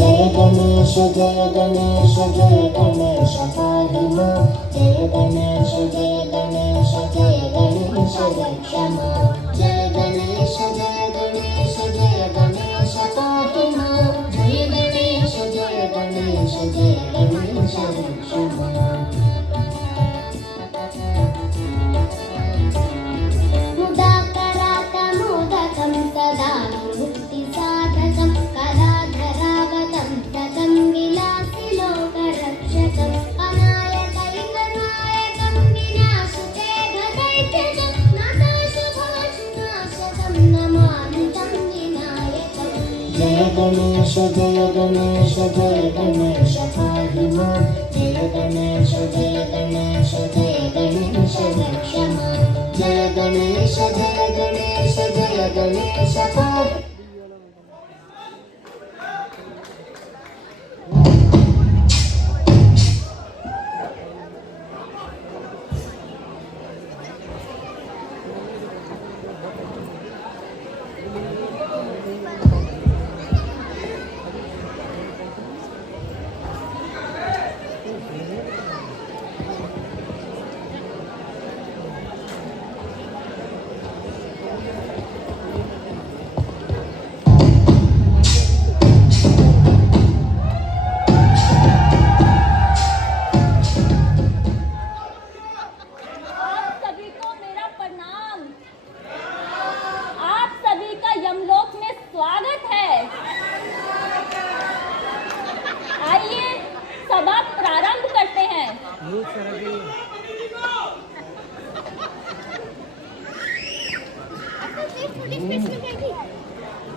जय गणेश जय गणेश जय गणेश पाहि मां जय गणेश जय गणेश जय गणेश रक्ष मां जय गणेश जय गणेश जय गणेश पाहि मां जय गणेश जय गणेश जय गणेश रक्ष मां मुदाकरातमोदकं सदा मुक्तिसाधकं कलाधरावतं सतं विलासिलोकरक्षकम् अनायकैकनायकं विनाशते घदैत्यजं नाथशुभाशुनाशकं नमामि तं विनायकम् जय गणेश जय गणेश जय गणेश पाहि मां जय गणेश जय गणेश जय गणेश रक्ष मां जय गणेश जय गणेश जय गणेश पाहि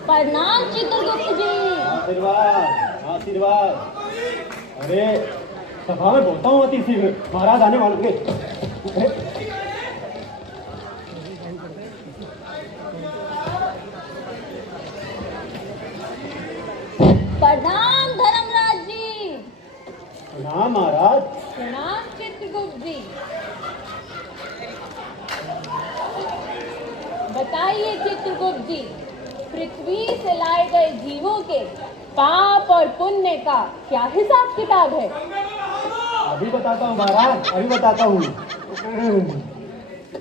प्रणाम चित्रगुप्त जी। आशीर्वाद आशीर्वाद। अरे सभा में बोलता हूँ अति शीघ्र महाराज आने वाले होंगे। प्रणाम धर्मराज जी। प्रणाम महाराज। प्रणाम चित्रगुप्त जी। बताइए चित्रगुप्त जी, पृथ्वी से लाए गए जीवों के पाप और पुण्य का क्या हिसाब किताब है? अभी बताता हूँ महाराज, अभी बताता हूँ।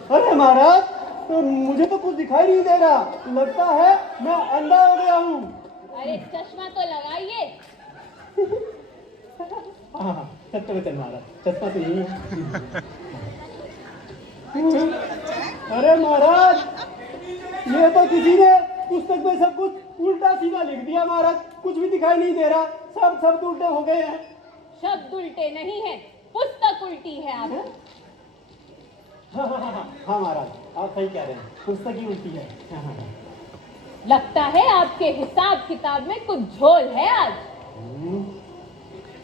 अरे महाराज, तो मुझे तो कुछ दिखाई नहीं दे रहा, लगता है मैं अंधा हो गया हूँ। अरे चश्मा तो लगाइए। हाँ चल चल महाराज, चश्मा तो यही है। अरे महाराज, ये तो किसी ने पुस्तक में सब कुछ उल्टा सीधा लिख दिया महाराज, कुछ भी दिखाई नहीं दे रहा, सब शब्द उल्टे हो गए हैं। शब्द उल्टे नहीं है, पुस्तक उल्टी है। आप हाँ महाराज, आप सही कह रहे हैं, पुस्तक ही उल्टी है। लगता है आपके हिसाब किताब में कुछ झोल है आज।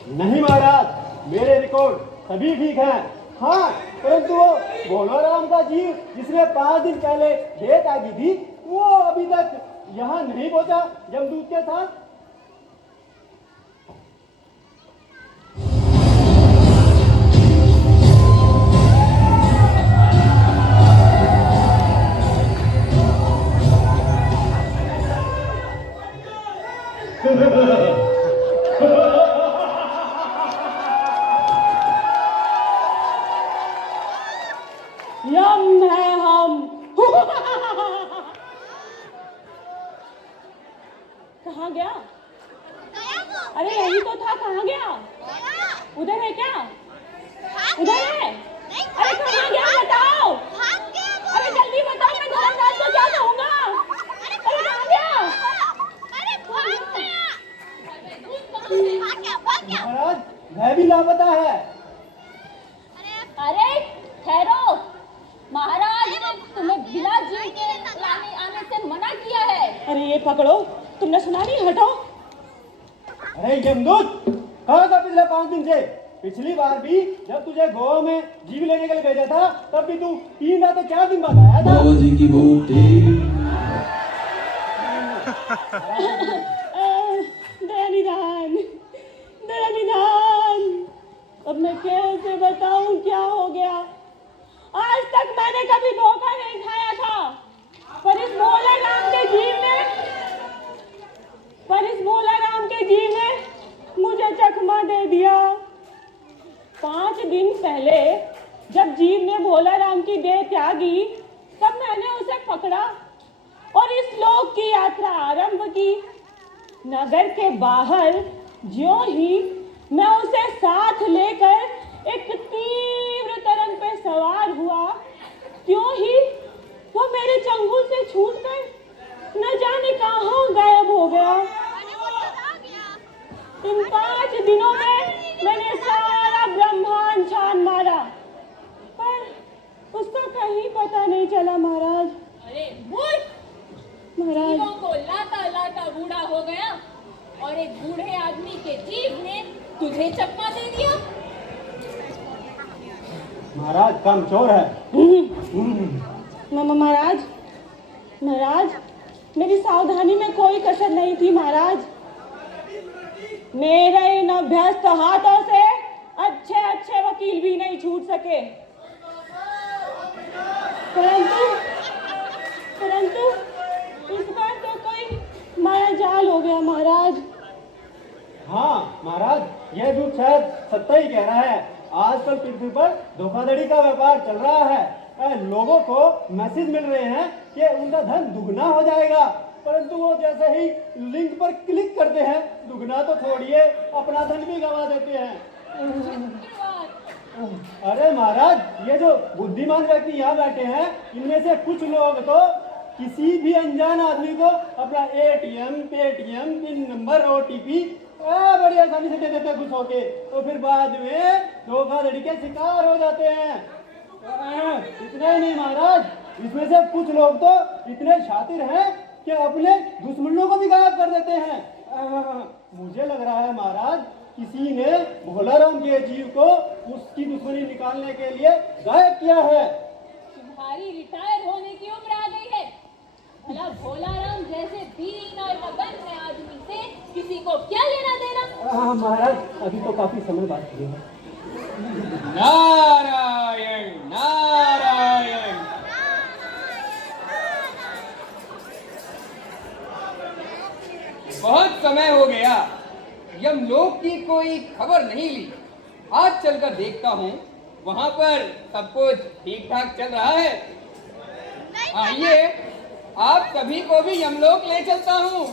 नहीं महाराज, मेरे रिकॉर्ड सभी ठीक हैं। हाँ, परंतु वो भोलाराम का जीव जिसने 5 दिन पहले डेट आ गई थी, वो अभी तक यहाँ नहीं पहुंचा यमदूत के साथ। यम है हम। कहाँ गया? अरे यही तो था, कहाँ गया? उधर है क्या? उधर है? अरे कहाँ गया बताओ? अरे जल्दी बताओ, मैं धर्मराज को क्या कहूँगा? अरे कहाँ गया? महाराज, वह भी लापता है। अरे ठहरो, महाराज ने तुम्हें बिना जीव के आने से मना किया है। अरे ये पकड़ो, तुमने सुना नहीं? हटो। अरे यमदूत, कहाँ था पिछले 5 दिन से? पिछली बार भी जब तुझे गोवा में जीव लेने के लिए भेजा था, तब भी तू 3 रात 4 दिन बाद आया था। बाबा जी की बूटी। दयानिधान, दयानिधान, अब मैं कैसे बताऊं क्या हो गया? आज तक मैंने कभी धोखा नहीं खाया था, पर इस भोला राम के जीव ने 5 दिन पहले जब जीव ने भोला राम की देह त्यागी, तब मैंने उसे पकड़ा और इस लोक की यात्रा आरंभ की। नगर के बाहर ज्यों ही मैं उसे साथ लेकर एक तीव्र तरंग पे सवार हुआ, त्यों ही वो मेरे चंगुल से छूटकर न जाने कहाँ गायब हो गया। इन 5 दिनों में मैंने सारा ब्रह्मांड छान मारा, पर उसका कहीं पता नहीं चला महाराज। अरे मूर्ख! महाराज जीवों को लाता लाता बूढ़ा हो गया और एक बूढ़े आदमी के जीव ने तुझे चकमा दे दिया। महाराज कमचोर है। महाराज, महाराज मेरी सावधानी में कोई कसर नहीं थी महाराज। मेरे इन अभ्यस्त हाथों से अच्छे अच्छे वकील भी नहीं छूट सके, परंतु इस बार तो कोई माया जाल हो गया महाराज। हाँ महाराज, यह दूत शायद सत्य ही कह रहा है। आजकल पृथ्वी पर धोखाधड़ी का व्यापार चल रहा है। लोगों को मैसेज मिल रहे हैं कि उनका धन दुगना हो जाएगा, परंतु वो जैसे ही लिंक पर क्लिक करते हैं, दुगना तो छोड़िए अपना धन भी गंवा देते हैं। अरे महाराज, ये जो बुद्धिमान व्यक्ति यहाँ बैठे हैं, इनमें से कुछ लोग तो किसी भी अनजान आदमी को अपना ATM, Paytm, pin number, OTP बड़ी आसानी से दे देते हैं खुश होके, तो फिर बाद में धोखाधड़ी के शिकार हो जाते हैं। इतना ही नहीं महाराज, इसमें से कुछ लोग तो इतने शातिर हैं कि अपने दुश्मनों को भी गायब कर देते हैं। मुझे लग रहा है महाराज, किसी ने भोला राम के जीव को उसकी दुश्मनी निकालने के लिए गायब किया है। तुम्हारी रिटायर होने की उम्र आ गई है। भला भोला राम जैसे दीन और नगण्य आदमी से किसी को क्या लेना देना? महाराज, अभी तो काफी समय बाकी है। नारायण नारायण। बहुत समय हो गया, यमलोक की कोई खबर नहीं ली। आज चलकर देखता हूँ वहां पर सब कुछ ठीक ठाक चल रहा है। आइए, आप सभी को भी यमलोक ले चलता हूँ।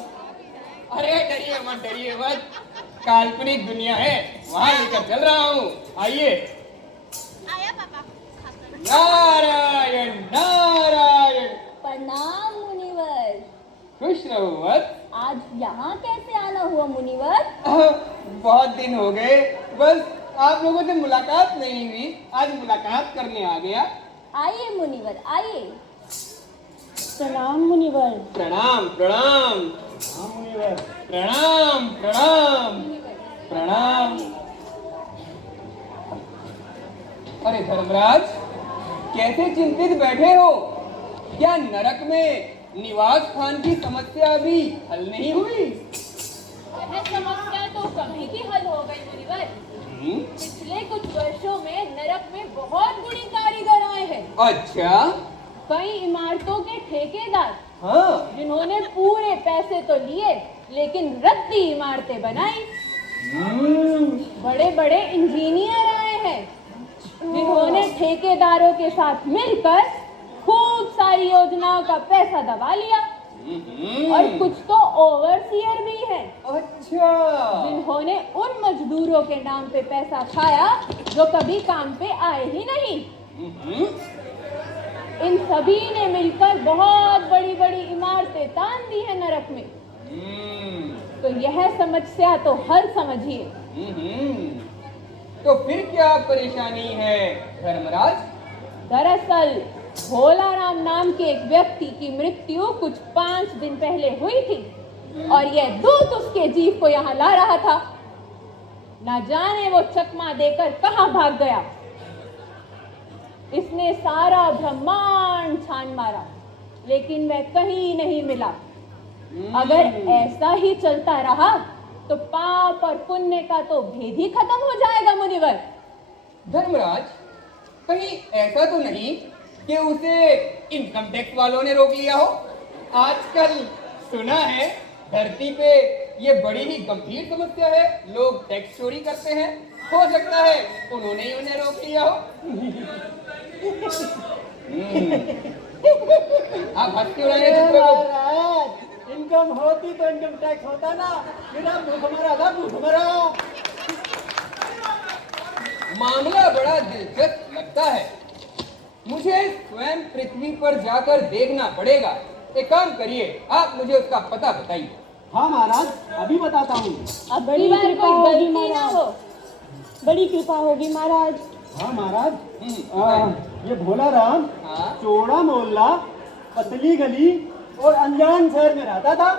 अरे डरिए मत, काल्पनिक दुनिया है, वहां लेकर चल रहा हूँ। आइए। नारायण नारायण। प्रणाम मुनिवर। खुश रहो मत। आज यहाँ कैसे आना हुआ मुनिवर? बहुत दिन हो गए, बस आप लोगों से मुलाकात नहीं हुई, आज मुलाकात करने आ गया। आइए मुनिवर आइए। प्रणाम मुनिवर। प्रणाम प्रणाम। हाँ मुनिवर। प्रणाम प्रणाम प्रणाम। अरे धर्मराज, कैसे चिंतित बैठे हो? क्या नरक में निवास स्थान की समस्या अभी हल नहीं हुई? यह समस्या तो कभी की हल हो गई मुनिवर। पिछले कुछ वर्षों में नरक में बहुत गुणी कारीगर आए हैं। अच्छा। कई इमारतों के ठेकेदार, हाँ। जिन्होंने पूरे पैसे तो लिए लेकिन रद्दी इमारतें बनाई। बड़े बड़े इंजीनियर आए हैं, जिन्होंने ठेकेदारों के साथ मिलकर खूब सारी योजनाओं का पैसा दबा लिया। और कुछ तो ओवरसीयर भी हैं, अच्छा, जिन्होंने उन मजदूरों के नाम पे पैसा खाया जो कभी काम पे आए ही नहीं। इन सभी ने मिलकर बहुत बड़ी बड़ी इमारतें तान दी है नरक में। तो यह समस्या तो हल समझिए। तो फिर क्या परेशानी है धर्मराज? दरअसल भोला राम नाम के एक व्यक्ति की मृत्यु कुछ 5 दिन पहले हुई थी और यह दूत उसके जीव को यहाँ ला रहा था। न जाने वो चकमा देकर कहाँ भाग गया। इसने सारा ब्रह्मांड छान मारा, लेकिन वह कहीं नहीं मिला। अगर ऐसा ही चलता रहा तो पाप और पुण्य का तो भेद ही खत्म हो जाएगा मुनिवर। धर्मराज, कहीं ऐसा तो नहीं कि उसे इनकम टैक्स वालों ने रोक लिया हो? आजकल सुना है धरती पे ये बड़ी ही गंभीर समस्या है। लोग टैक्स चोरी करते हैं, हो सकता है उन्होंने ही उन्हें रोक लिया हो। आप हंस क्यों रहे हैं चित्रगुप्त? महाराज, इनकम होती तो इनकम टैक्स होता ना, मेरा भूखमरा था भूखमरा। मामला बड़ा दिलचस्प लगता है। मुझे स्वयं पृथ्वी पर जाकर देखना पड़ेगा। एक काम करिए, आप मुझे उसका पता बताइए। हाँ महाराज, अभी बताता हूँ। अब बड़ी बार कृपा कोई होगी गलती ना महाराज, हो। बड़ी कृपा होगी महाराज। हाँ महाराज, बताइए। ये भोला राम हाँ। चौड़ा मोहल्ला, पतली गली और अनजान शहर में रहता था।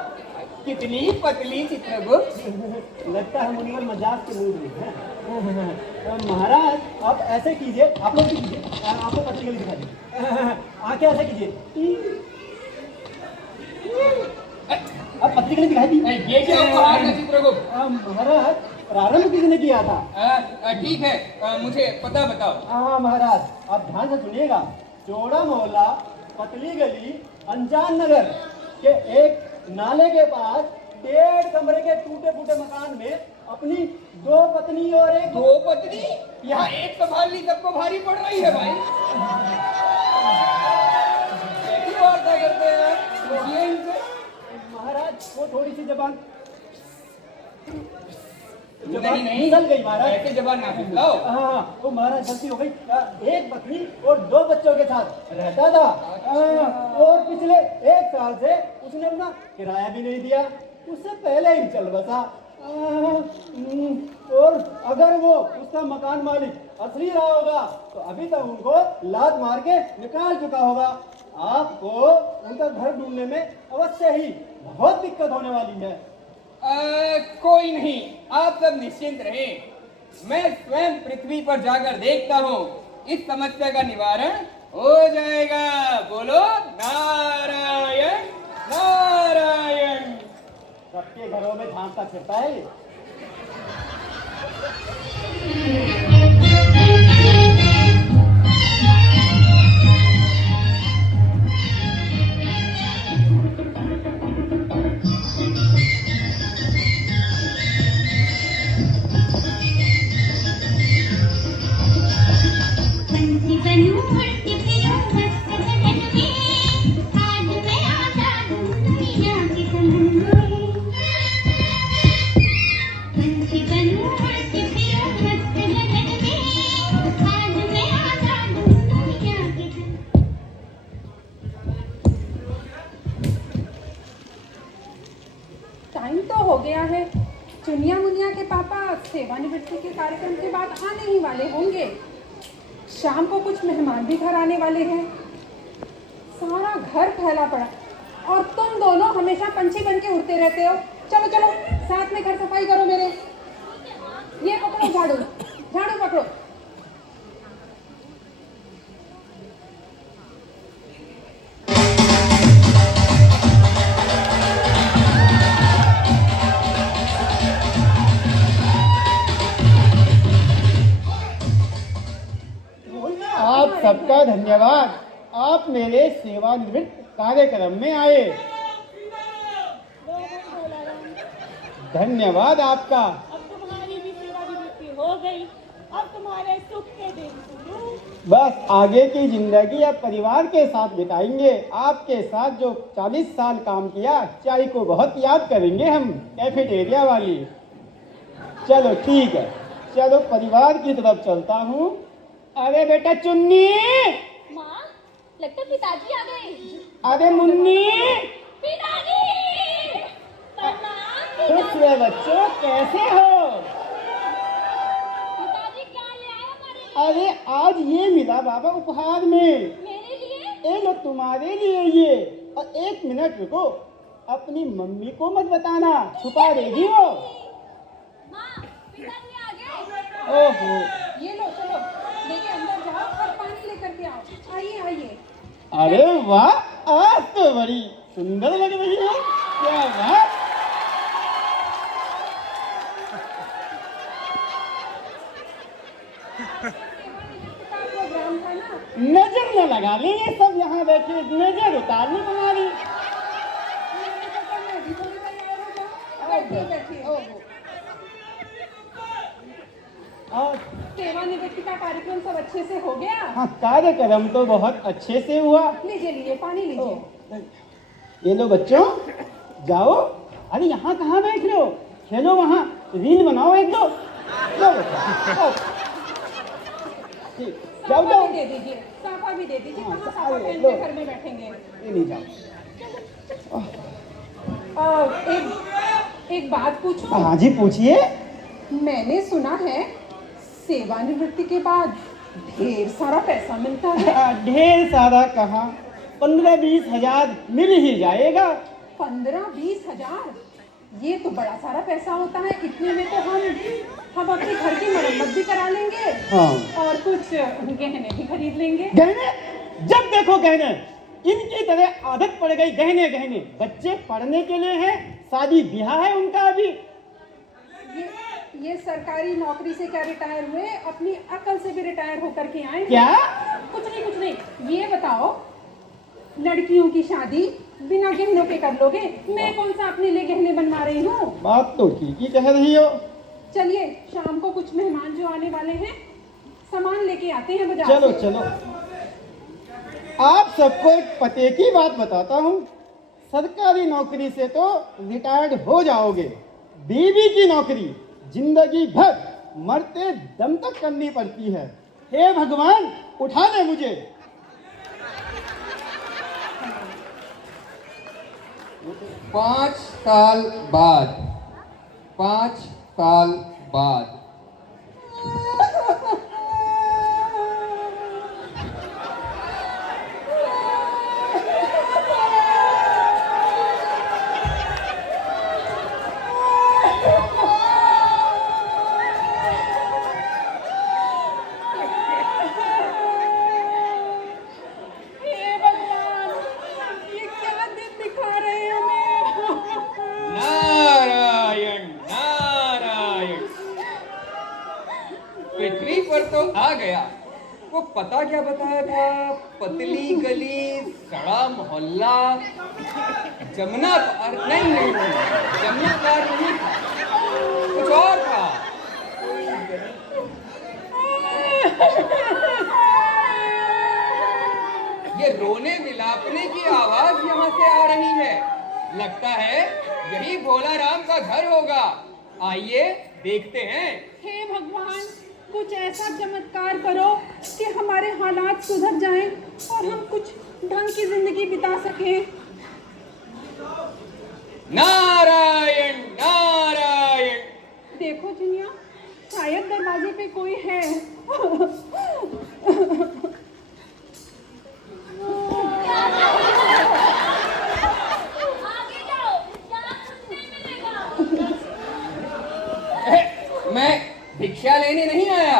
कितनी पतली चित्रगुप्त। लगता है मुनिवर मजाक के मूड में है। महाराज, आप ऐसे कीजिए, आप लोग भी कीजिए, आपको पतली गली दिखा दी। आके ऐसे कीजिए, अब पतली गली दिखाई दी। ये क्या उपहार है चित्रगुप्त? महाराज, प्रारंभ किसने किया था? ठीक है, मुझे पता बताओ। हाँ महाराज, आप ध्यान से सुनिएगा। चौड़ा मोहल्ला, पतली गली, अनजान नगर के एक नाले के पास 1.5 कमरे के टूटे फूटे मकान में अपनी 2 पत्नी और एक 2 पत्नी? यहाँ एक संभालनी सबको भारी पड़ रही है भाई। कैसी वार्ता करते हैं आप? पूछिए इनसे। महाराज, वो थोड़ी सी जबान नहीं निकल गई महाराज। ऐसे जबान ना फुसलाओ। हाँ, वो महाराज गलती हो गई। एक पत्नी और 2 बच्चों के साथ रहता था। और पिछले 1 साल से उसने अपना किराया भी नहीं दिया, उससे पहले ही चल बसा। और अगर वो उसका मकान मालिक असली रहा होगा तो अभी तक उनको लात मार के निकाल चुका होगा। आपको उनका घर ढूंढने में अवश्य ही बहुत दिक्कत होने वाली है। कोई नहीं, आप सब निश्चिंत रहें। मैं स्वयं पृथ्वी पर जाकर देखता हूँ, इस समस्या का निवारण हो जाएगा। बोलो नारायण नारायण। सबके घरों में झांकता फिरता है ये। पंछी बनूं उड़ती फिरूं मस्त गगन में, आज मैं आजाद हूँ दुनिया के चमन में। पंछी बनूं उड़ती फिरूं मस्त गगन में, आज मैं आजाद हूँ दुनिया के चमन। टाइम तो हो गया है। चुनिया मुनिया के पापा सेवानिवृत्ति के कार्यक्रम के बाद आने ही वाले होंगे। शाम को कुछ मेहमान भी घर आने वाले हैं। सारा घर फैला पड़ा और तुम दोनों हमेशा पंछी बन के उड़ते रहते हो। चलो चलो साथ में घर सफाई करो मेरे। ये पकड़ो झाड़ू, झाड़ू पकड़ो। आप सबका धन्यवाद, आप मेरे सेवानिवृत्त कार्यक्रम में आए। धन्यवाद आपका। अब तुम्हारी भी सेवानिवृत्ति हो गई, अब तुम्हारे सुख के दिन शुरू। बस आगे की जिंदगी अब परिवार के साथ बिताएंगे। आपके साथ जो 40 साल काम किया, चाय को बहुत याद करेंगे हम, कैफेटेरिया वाली। चलो ठीक है, चलो परिवार की तरफ चलता हूँ। अरे बेटा चुन्नी, माँ, लगता पिताजी आ गए। अरे मुन्नी, पिताजी! प्रणाम खुश रहे बच्चों, कैसे हो? पिताजी, क्या ले आए हमारे लिए? अरे आज ये मिला बाबा उपहार में। मेरे लिए? ए लो तुम्हारे लिए ये। और 1 मिनट रुको, अपनी मम्मी को मत बताना, छुपा देगी वो। माँ, पिताजी आ गए। ओहो, ये लो, चलो लेके अंदर जाओ और पानी लेकर के आओ। आइए आइए। अरे वाह, आज तो बड़ी सुंदर लग रही है। क्या बात। प्रोग्राम था ना। नजर न लगा ले, ये सब यहाँ बैठे नजर उतारनी तुम्हारी। मैं अभी थोड़ी तैयार हो जाऊं। बैठिए हो और सेवानिवृत्ति का कार्यक्रम सब अच्छे से हो गया? हाँ, कार्यक्रम तो बहुत अच्छे से हुआ। लीजिए लीजिए पानी लीजिए। ये लो बच्चों, जाओ। अरे यहाँ कहाँ बैठ रहे हो? खेलो वहाँ, रील बनाओ एक दो। लो बच्चों, आओ। ठीक, जाओ साफा जाओ। भी दे दीजिए, साफा भी दे दीजिए। हाँ, कहाँ साफा अरे, पहन लो। के घर में बैठेंगे? ये नहीं जाओ। एक बात पूछूं? हाँ जी, पूछिए। मैंने सुना है सेवानिवृत्ति के बाद ढेर सारा पैसा मिलता है। ढेर सारा कहाँ, 15-20 हजार मिल ही जाएगा। 15-20 हजार? ये तो बड़ा सारा पैसा होता है। इतने में तो हम अपने घर की मरम्मत भी करा लेंगे। हाँ। और कुछ गहने भी खरीद लेंगे। गहने? जब देखो गहने। इनकी तरह आदत पड़ गई गहने गहने। बच्चे पढ़ने के लिए हैं, शादी ब्याह है उनका अभी। ये सरकारी नौकरी से क्या रिटायर हुए, अपनी अकल से भी रिटायर होकर के आए? क्या? कुछ नहीं। ये बताओ, लड़कियों की शादी बिना गहनों के कर लोगे? मैं कौन सा अपने लिए गहने बनवा रही हूँ? बात तो ठीक ही कह रही हो। चलिए शाम को कुछ मेहमान जो आने वाले हैं, सामान लेके आते हैं बाजार चलो से। चलो, आप सबको एक पते की बात बताता हूँ। सरकारी नौकरी से तो रिटायर्ड हो जाओगे, बीवी की नौकरी जिंदगी भर मरते दम तक करनी पड़ती है। हे भगवान, उठा ले मुझे। 5 साल बाद, 5 साल बाद। हे भगवान, ये क्या दिन दिखा रहे हो हमें? नारायण नारायण। पृथ्वी पर तो आ गया। वो पता क्या बताया था? पतली गली, सड़ा मोहल्ला, जमुना पार नहीं, जमुना पार नहीं था, कुछ और था। ये रोने विलापने की आवाज यहाँ से आ रही है। लगता है यही भोला राम का घर होगा। आइए देखते हैं। हे भगवान, कुछ ऐसा चमत्कार करो कि हमारे हालात सुधर जाएं और हम कुछ ढंग की जिंदगी बिता सकें। नारायण नारायण। देखो चिनिया, शायद दरवाजे पे कोई है। मैं भिक्षा लेने नहीं आया।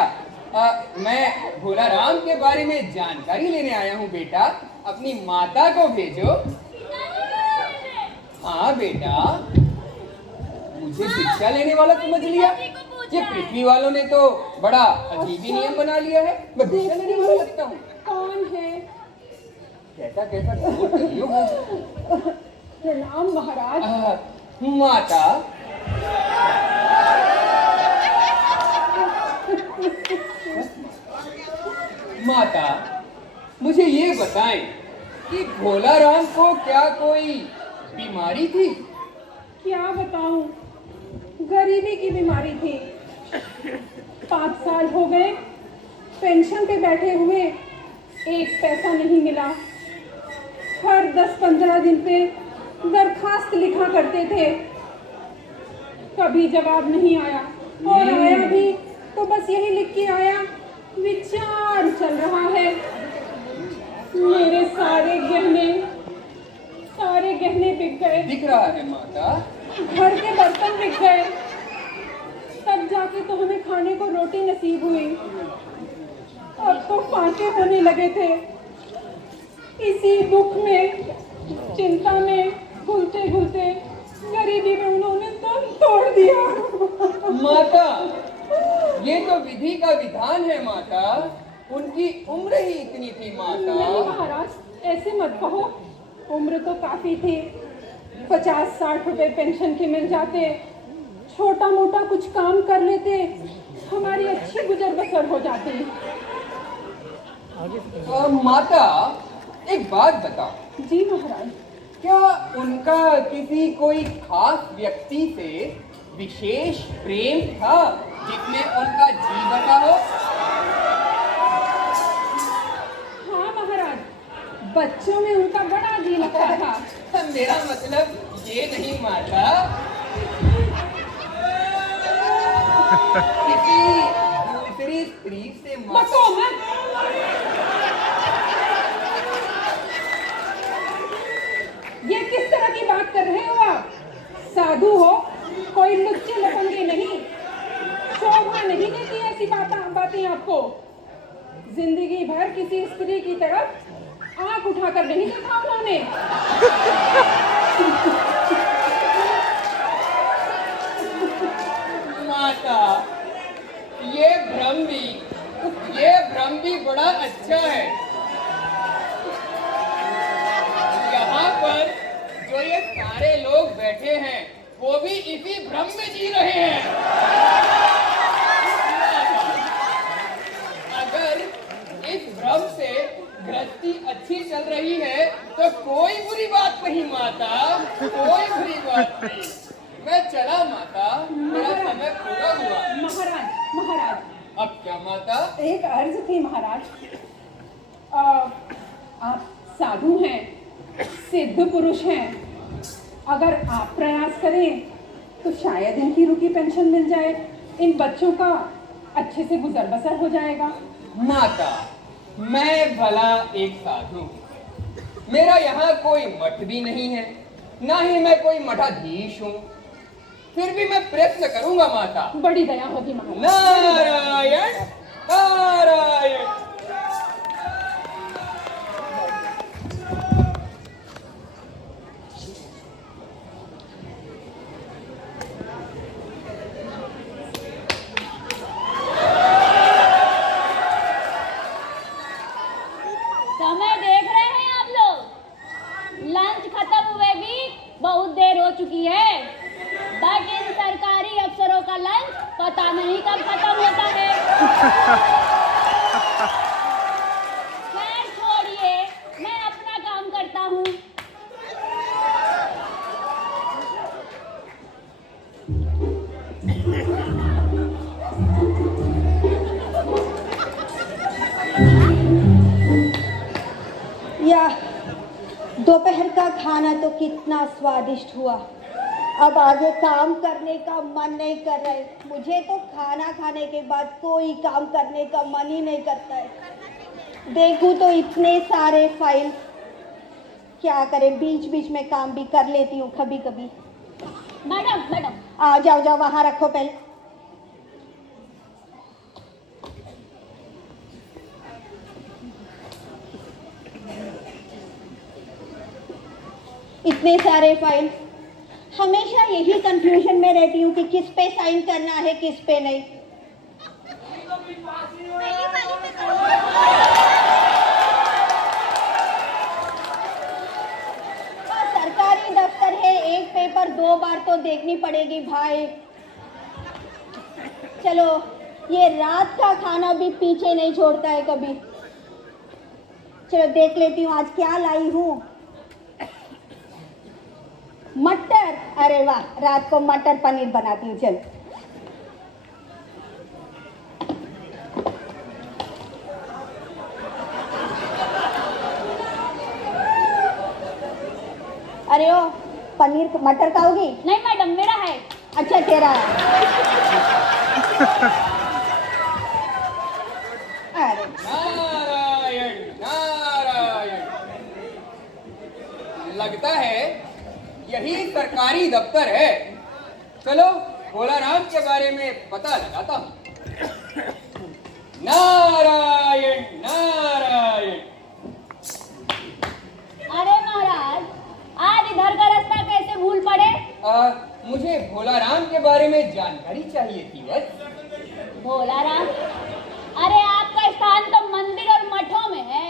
मैं भोला राम के बारे में जानकारी लेने आया हूँ बेटा। अपनी माता को भेजो। हाँ बेटा, मुझे भिक्षा लेने वाला समझ लिया। ये पृथ्वी वालों ने तो बड़ा अजीब ही नियम बना लिया है। मैं भिक्षा लेने वाला लगता हूँ। कौन है? कैसा कैसा झूठ नहीं हो। प्रणाम महाराज। माता, माता, मुझे ये बताएं कि भोला राम को क्या कोई बीमारी थी? क्या बताऊं, गरीबी की बीमारी थी। 5 साल हो गए पेंशन पे बैठे हुए, एक पैसा नहीं मिला। हर 10-15 दिन पे दरखास्त लिखा करते थे, कभी जवाब नहीं आया। और आया भी तो बस यही लिख के आया, विचार चल रहा है। मेरे सारे गहने बिक गए। दिख रहा है माता। घर के बर्तन बिक गए। तब जाके तो हमें खाने को रोटी नसीब हुई। अब तो फांके होने लगे थे। इसी दुख में, चिंता में घुलते घुलते गरीबी में उन्होंने दम तोड़ दिया। माता, ये तो विधि का विधान है माता। उनकी उम्र ही इतनी थी माता। नहीं महाराज, ऐसे मत कहो। उम्र तो काफी थी। 50-60 रुपए पेंशन के मिल जाते छोटा मोटा कुछ काम कर लेते, हमारी अच्छी गुजर बसर हो जाती। माता, एक बात बताओ। जी महाराज। क्या उनका किसी कोई खास व्यक्ति से विशेष प्रेम था जिसमें उनका जी बसा हो? हाँ महाराज, बच्चों में उनका बड़ा जी लगता था। मेरा मतलब ये नहीं माता, किसी दूसरी स्त्री से बको मत। ये किस तरह की बात कर रहे हो आप? साधु हो, कोई लुच्चे लफंगे नहीं। शोभा नहीं देती ऐसी बातें आपको। जिंदगी भर किसी स्त्री की तरफ आंख उठाकर नहीं देखा उन्होंने। माता, ये भ्रम भी बड़ा अच्छा है। यहाँ पर जो ये सारे लोग बैठे हैं वो भी इसी भ्रम में जी रहे हैं। अगर इस भ्रम से गृहस्थी अच्छी चल रही है तो कोई बुरी बात नहीं माता, कोई बुरी बात नहीं। मैं चला माता, मेरा समय पूरा हुआ। महाराज अब क्या माता? एक अर्ज थी महाराज। आप साधु हैं, सिद्ध पुरुष हैं। अगर आप प्रयास करें तो शायद इनकी रुकी पेंशन मिल जाए, इन बच्चों का अच्छे से गुजर बसर हो जाएगा। माता, मैं भला एक साधु हूँ। मेरा यहाँ कोई मठ भी नहीं है, ना ही मैं कोई मठाधीश हूँ। फिर भी मैं प्रयत्न करूंगा माता। बड़ी दया होगी महाराज। नारायण नारायण। समय देख रहे हैं आप लोग? लंच खत्म हुए भी बहुत देर हो चुकी है। बट इन सरकारी अफसरों का लंच पता नहीं कब खत्म होता है। खैर छोड़िए, मैं अपना काम करता हूँ। या दोपहर का खाना तो कितना स्वादिष्ट हुआ। अब आगे काम करने का मन नहीं कर रहा है। मुझे तो खाना खाने के बाद कोई काम करने का मन ही नहीं करता है। देखूं तो इतने सारे फाइल, क्या करें, बीच बीच में काम भी कर लेती हूँ कभी कभी। मैडम आ जाओ वहां रखो पहले। इतने सारे फाइल, हमेशा यही कंफ्यूजन में रहती हूँ कि किस पे साइन करना है किस पे नहीं। सरकारी दफ्तर है, एक पेपर 2 बार तो देखनी पड़ेगी भाई। चलो, ये रात का खाना भी पीछे नहीं छोड़ता है कभी। चलो देख लेती हूँ आज क्या लाई हूँ। मटर, अरे वाह, रात को मटर पनीर बनाती हूँ। चल, अरे ओ, पनीर मटर खाओगी? नहीं मैडम, मेरा है। अच्छा तेरा है। अरे नारायण नारायण। लगता है यही सरकारी दफ्तर है। चलो भोलाराम के बारे में पता लगाता हूँ। नारायण नारायण। अरे महाराज, आज इधर का रास्ता कैसे भूल पड़े? मुझे भोलाराम के बारे में जानकारी चाहिए थी बस। भोलाराम? अरे आपका स्थान तो मंदिर और मठों में है।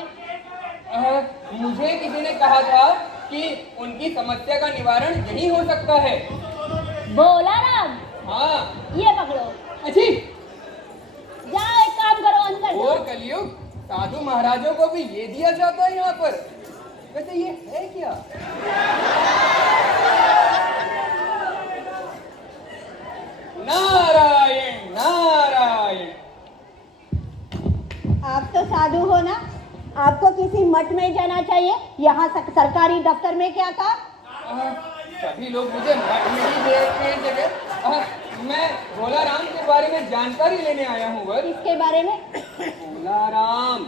मुझे किसी ने कहा था कि उनकी समस्या का निवारण यही हो सकता है। भोलाराम? हाँ। ये पकड़ो। अच्छी। जाओ एक काम करो, अंदर जाओ। और कलयुग, साधु महाराजों को भी ये दिया जाता है यहाँ पर। वैसे ये है क्या? नारायण नारायण। आप तो साधु हो ना, आपको किसी मठ में जाना चाहिए, यहाँ सरकारी दफ्तर में क्या काम? सभी लोग मुझे मठ में ही देखते हैं जगह। मैं भोला राम के बारे में जानकारी लेने आया हूँ। बस किसके बारे में? भोला राम।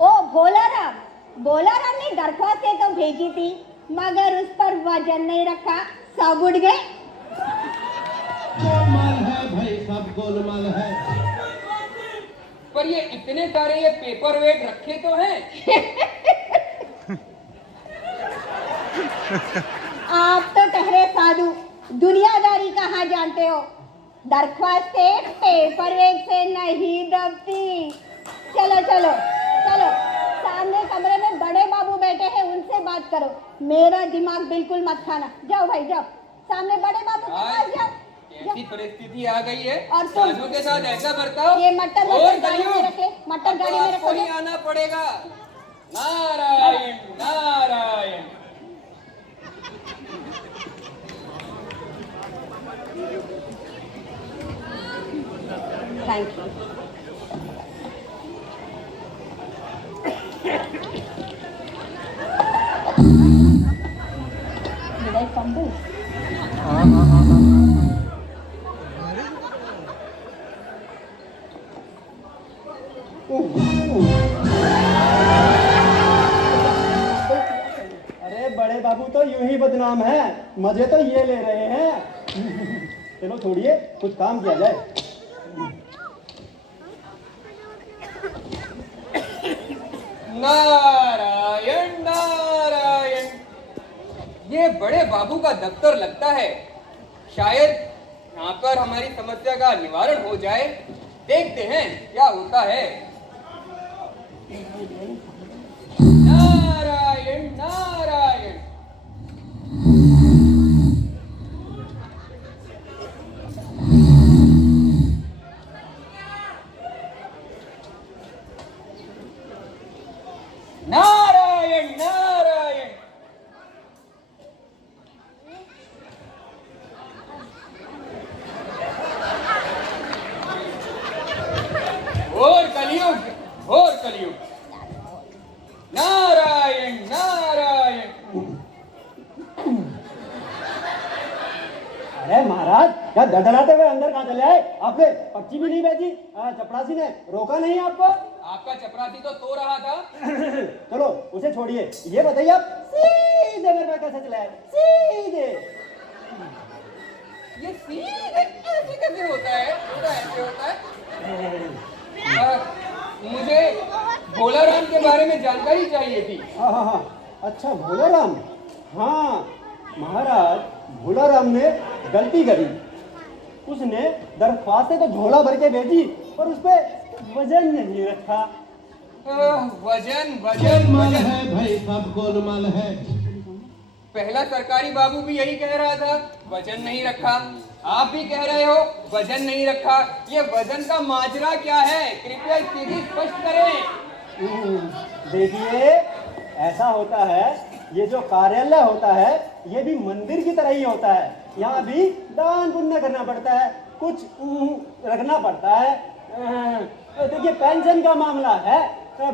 ओ भोला राम, भोला राम ने दरख्वास्तें तो भेजी थी, मगर उस पर वजन नहीं रखा, सब उड़ गए। गोलमाल है भाई, सब गोलमाल है। पर ये इतने सारे ये पेपर वेट रखे तो हैं। आप तो ठहरे साधु, दुनियादारी कहाँ जानते हो? दरख्वास्तें पेपर वेट से नहीं दबती। चलो चलो चलो, सामने कमरे में बड़े बाबू बैठे हैं, उनसे बात करो, मेरा दिमाग बिल्कुल मत खाना। जाओ भाई जाओ, सामने बड़े बाबू के पास जाओ। ऐसी परिस्थिति आ गई है और तुम? साधु के साथ ऐसा बर्ताव। ये मटर और गाड़ी में कलयुग, रख ले, मटर अब तो गाड़ी में आपको रखो ही दे। आना पड़ेगा। Narayan Narayan. Thank you. Did I fumble? अरे बड़े बाबू तो यूं ही बदनाम है, मजे तो ये ले रहे हैं। चलो छोड़िए, कुछ काम किया जाए। नारायण नारायण। ये बड़े बाबू का दफ्तर लगता है। शायद यहाँ पर हमारी समस्या का निवारण हो जाए। देखते हैं क्या होता है। नारायण नारायण। नारायण नारायण। और कलयुग, और कलयुग। नारायण नारायण। अरे महाराज, क्या धड़धड़ाते हुए अंदर कहाँ चले आए? आपने पर्ची भी नहीं भेजी, चपरासी ने रोका नहीं आपको? आपका चपरासी तो सो रहा था। चलो उसे छोड़िए, ये बताइए आप सीधे मेरे पास कैसे चले आए? सीधे। ये सीधे ऐसे कैसे होता है? होता ऐसे होता है। मुझे भोला राम के बारे में जानकारी चाहिए थी। हाँ हाँ हाँ, अच्छा भोला राम। हाँ महाराज, भोला राम ने गलती करी। उसने दरख्वास्तें तो झोला भर के भेजी, पर उस पे वजन नहीं रखा। वजन वजन गोलमाल वजन। है भाई, सब गोलमाल है। पहला सरकारी बाबू भी यही कह रहा था, वजन नहीं रखा। आप भी कह रहे हो वजन नहीं रखा। ये वजन का माजरा क्या है? कृपया स्थिति स्पष्ट करें। देखिए, ऐसा होता है, ये जो कार्यालय होता है ये भी मंदिर की तरह ही होता है। यहाँ भी दान पुण्य करना पड़ता है, कुछ रखना पड़ता है। देखिए पेंशन का मामला है,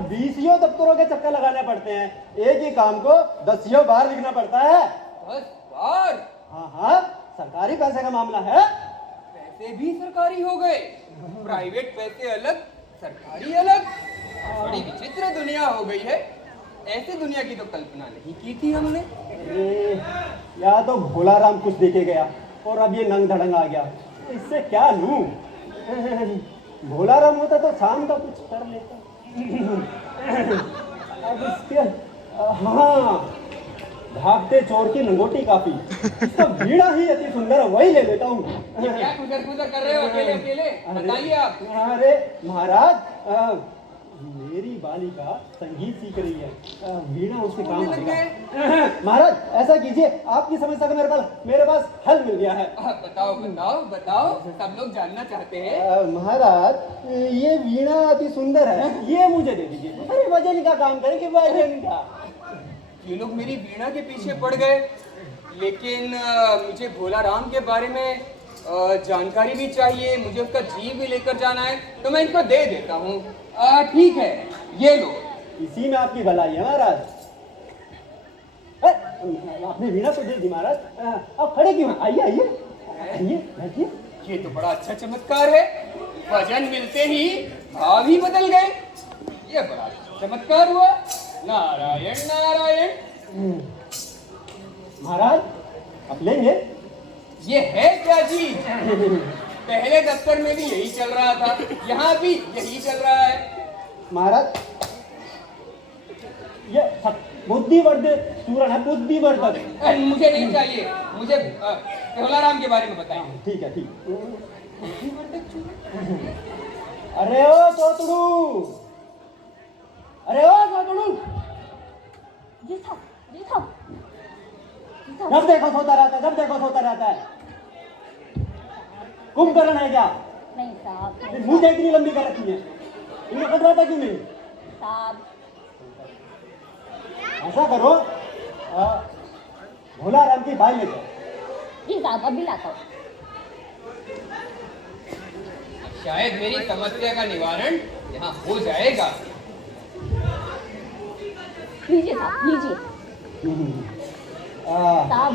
20 दफ्तरों के चक्कर लगाने पड़ते हैं, एक ही काम को 10 बार लिखना पड़ता है। 10 बार? हाँ हाँ, सरकारी पैसे का मामला है। पैसे भी सरकारी हो गए? प्राइवेट पैसे अलग, सरकारी अलग। बड़ी विचित्र दुनिया हो गई है। ऐसी दुनिया की तो कल्पना नहीं की थी हमने। अरे या तो भोला राम कुछ देके गया और अब ये नंग धड़ंग आ गया, इससे क्या लूं? भोला राम होता तो शाम का कुछ कर लेता। अब इसके हाँ, भागते चोर की लंगोटी काफी, इसका बीड़ा ही अति सुंदर है, वही ले लेता हूँ। क्या गुजर गुजर कर रहे हो अकेले अकेले? बताइए आप। अरे महाराज, मेरी बालिका संगीत सीख रही है, वीणा उससे काम आएगा। महाराज ऐसा कीजिए, आपकी समस्या का मेरे पास हल मिल गया है। बताओ बताओ बताओ, सब लोग जानना चाहते हैं। महाराज ये वीणा अति सुंदर है, ये मुझे दे दीजिए। अरे वजन का काम करें कि वजन का। ये लोग मेरी वीणा के पीछे पड़ गए, लेकिन मुझे भोला राम के बारे में जानकारी भी चाहिए, मुझे उसका जीव भी लेकर जाना है, तो मैं इनको दे देता हूँ। ठीक है, ये लो। इसी में आपकी भलाई है महाराज। आपने वीणा तो दे दी महाराज, अब खड़े क्यों हैं? आइए आइए आइए बैठिए। ये तो बड़ा अच्छा चमत्कार है, वजन मिलते ही भाव ही बदल गए। ये बड़ा चमत्कार हुआ। नारायण नारायण। महाराज आप लेंगे? ये है क्या चीज? पहले दफ्तर में भी यही चल रहा था, यहाँ भी यही चल रहा है। महाराज ये बुद्धिवर्धक चूर्ण है, बुद्धिवर्धक। मुझे नहीं चाहिए, मुझे भोला राम के बारे में बताइए। ठीक है ठीक। अरे ओ तोतड़ू, अरे ओ तोतड़ू, जी साहब, जी साहब। जब देखो सोता रहता है, जब देखो सोता रहता है। कुंभकर्ण है क्या? नहीं साहब, मुझे इतनी लंबी कर रखी है, इन्हें कटवाता क्यों नहीं? साहब। ऐसा करो, भोला राम की बाई ले जाओ। जी साहब, अभी लाता हूँ। शायद मेरी समस्या का निवारण यहाँ हो जाएगा। लीजिए साहब, लीजिए साहब।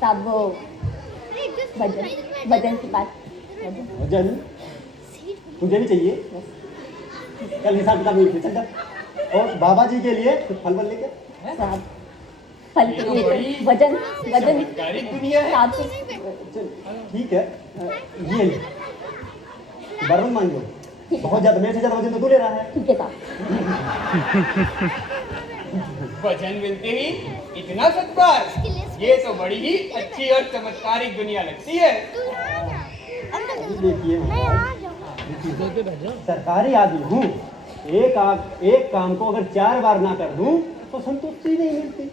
साहब वो वजन की बात। वजन तुझे भी चाहिए? कल हिसाब किताब नहीं चल जा। और बाबा जी के लिए कुछ फल बल लेके साहब, फल के लिए वजन वजन दुनिया है। साहब चल ठीक है, ये बर्मन मांगो। बहुत ज्यादा, मेरे से ज्यादा वजन तो तू ले रहा है। ठीक है साहब। वजन मिलते ही इतना सत्कार, ये तो बड़ी ही अच्छी और चमत्कारिक दुनिया लगती है। देखिए सरकारी आदमी हूँ, एक काम को अगर 4 बार ना कर दूं तो संतुष्टि नहीं मिलती।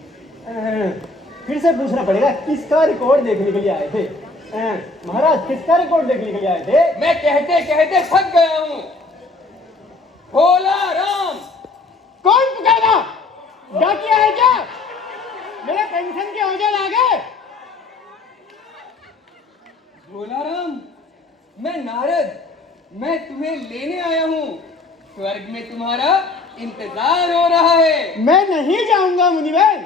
फिर से पूछना पड़ेगा किसका रिकॉर्ड देखने के लिए आए थे? महाराज किसका रिकॉर्ड देखने के लिए आए थे? मैं कहते कहते थक गया हूँ। भोला राम। कौन पुकारा? डाकिया है क्या? मेरे पेंशन के औजार आ गए। भोला राम, मैं नारद, मैं तुम्हें लेने आया हूँ। स्वर्ग में तुम्हारा इंतजार हो रहा है। मैं नहीं जाऊंगा मुनिवर।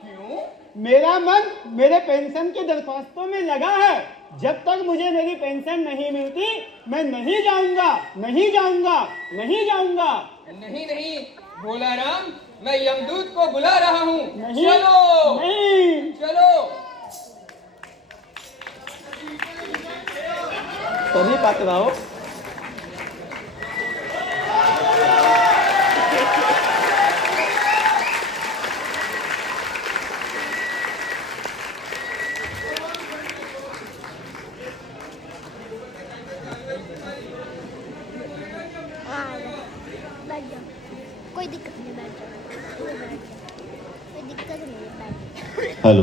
क्यों? मेरा मन मेरे पेंशन के दरख्वास्तों में लगा है। जब तक मुझे मेरी पेंशन नहीं मिलती मैं नहीं जाऊंगा, नहीं जाऊंगा, नहीं जाऊंगा। नहीं नहीं भोला राम, मैं यमदूत को बुला रहा हूँ। नहीं, चलो नहीं। चलो। सभी पकड़ाओ। कोई दिक्कत नहीं, बैठ जाओ, कोई दिक्कत नहीं, बैठ। हेलो।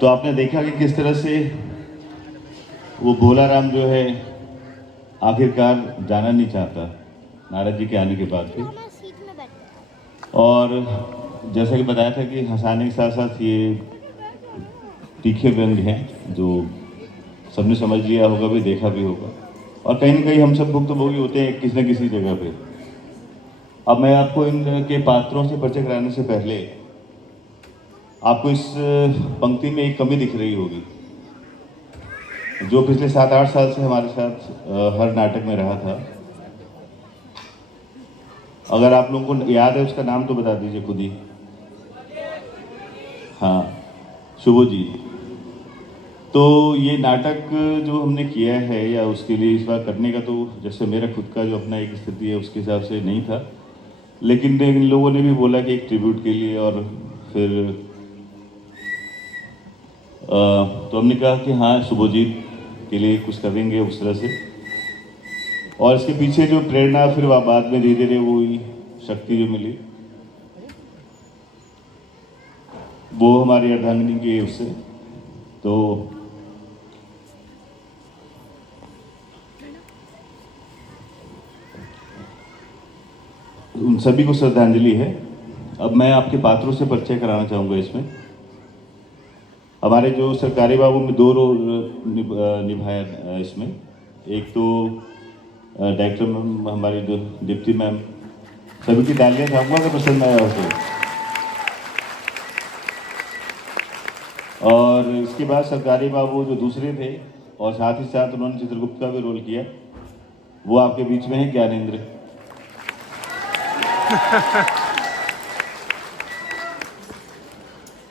तो आपने देखा कि किस तरह से वो भोला राम जो है आखिरकार जाना नहीं चाहता नारद जी के आने के बाद भी, मैं सीट में बैठ। और जैसा कि बताया था कि हंसाने के साथ साथ ये तीखे व्यंग हैं जो सबने समझ लिया होगा भी, देखा भी होगा, और कहीं ना कहीं हम सब भुक्तभोगी होते हैं किसी न किसी जगह पे। अब मैं आपको इनके पात्रों से परिचय कराने से पहले आपको इस पंक्ति में एक कमी दिख रही होगी जो पिछले 7-8 साल से हमारे साथ हर नाटक में रहा था। अगर आप लोगों को याद है उसका नाम तो बता दीजिए खुद ही। हाँ, शुभजीत। तो ये नाटक जो हमने किया है या उसके लिए इस बार करने का, तो जैसे मेरा खुद का जो अपना एक स्थिति है उसके हिसाब से नहीं था, लेकिन इन लोगों ने भी बोला कि एक ट्रिब्यूट के लिए, और फिर तो हमने कहा कि हाँ शुभजीत के लिए कुछ करेंगे उस तरह से। और इसके पीछे जो प्रेरणा फिर बाद में धीरे धीरे वो शक्ति जो मिली वो हमारी अर्धांगिनी की उससे। तो उन सभी को श्रद्धांजलि है। अब मैं आपके पात्रों से परिचय कराना चाहूँगा। इसमें हमारे जो सरकारी बाबू में 2 रोल निभाया इसमें। एक तो डायरेक्टर मैम, हमारी जो डिप्टी मैम, सभी की तालियां चाहूँगा अगर पसंद आया हो तो। और इसके बाद सरकारी बाबू जो दूसरे थे और साथ ही साथ उन्होंने चित्रगुप्त का भी रोल किया, वो आपके बीच में है ज्ञानेंद्र।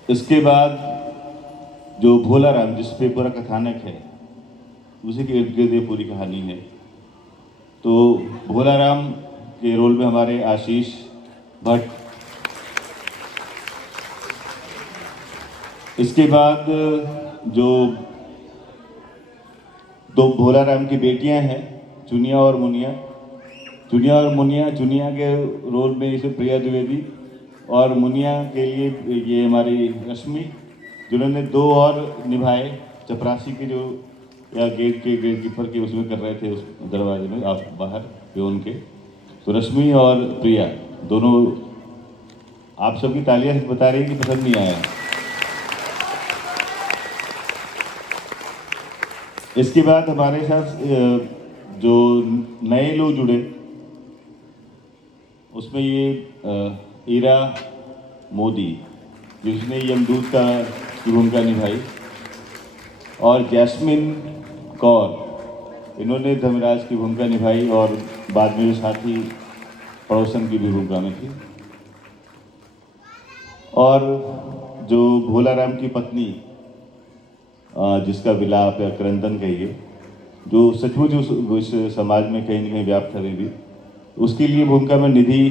इसके बाद जो भोला राम जिस पे पूरा कथानक है उसी के इर्द गिर्द ये पूरी कहानी है। तो भोला राम के रोल में हमारे आशीष भट्ट। इसके बाद जो 2 भोला राम की बेटियां हैं, चुनिया और मुनिया। चुनिया के रोल में जैसे प्रिया द्विवेदी, और मुनिया के लिए ये हमारी रश्मि, जिन्होंने 2 और निभाए चपरासी के जो या गेट कीपर के उसमें कर रहे थे उस दरवाजे में आप बाहर प्योन के। तो रश्मि और प्रिया दोनों, आप सबकी तालियां बता रही कि पसंद नहीं आया। इसके बाद हमारे साथ जो नए लोग जुड़े उसमें ये ईरा मोदी जिसने यमदूत की भूमिका निभाई, और जैस्मिन कौर, इन्होंने धर्मराज की भूमिका निभाई और बाद में जो साथी पड़ोसन की भी भूमिका में थी। और जो भोला राम की पत्नी जिसका विलाप या क्रंदन कहिए, जो सचमुच उस समाज में कहीं न कहीं व्याप्त है भी, उसके लिए भूमिका में निधि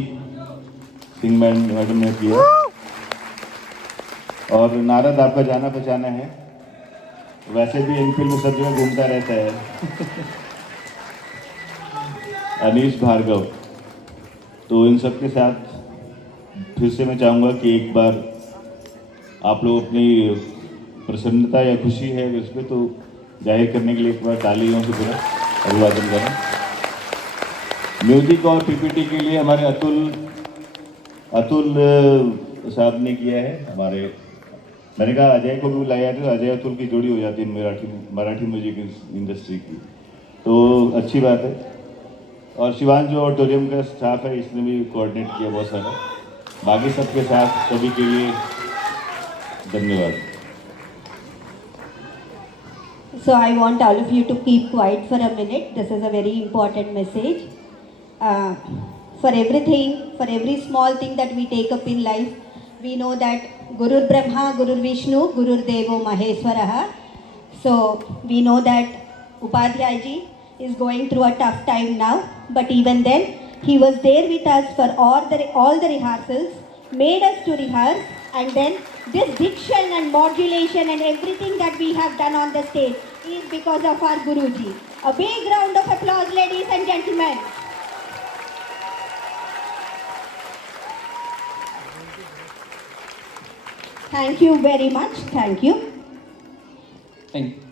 सिंह मैडम ने किया। और नारद आपका जाना पहचाना है, वैसे भी इन फिल्म सब जगह घूमता रहता है। अनीश भार्गव। तो इन सब के साथ फिर से मैं चाहूँगा कि एक बार आप लोग अपनी प्रसन्नता या खुशी है उसमें तो जाहिर करने के लिए एक बार तालियों से पूरा अभिवादन करें। म्यूजिक और पीपीटी के लिए हमारे अतुल साहब ने किया है। हमारे मैंने कहा अजय को भी बुलाया था, अजय अतुल की जोड़ी हो जाती है मराठी म्यूजिक इंडस्ट्री की, तो अच्छी बात है। और शिवान जो ऑडिटोरियम का स्टाफ है इसने भी कोऑर्डिनेट किया बहुत सारा। बाकी सबके साथ सभी के लिए धन्यवाद। So I want all of you to keep quiet for a minute. This is a very important message. For everything, for every small thing that we take up in life, we know that Gurur Brahma, Gurur Vishnu, Gurur Devo Maheshwaraha. So we know that Upadhyay ji is going through a tough time now, but even then he was there with us for all the rehearsals, made us to rehearse, and then this diction and modulation and everything that we have done on the stage is because of our Guruji. A big round of applause, ladies and gentlemen. Thank you very much. Thank you. Thank you.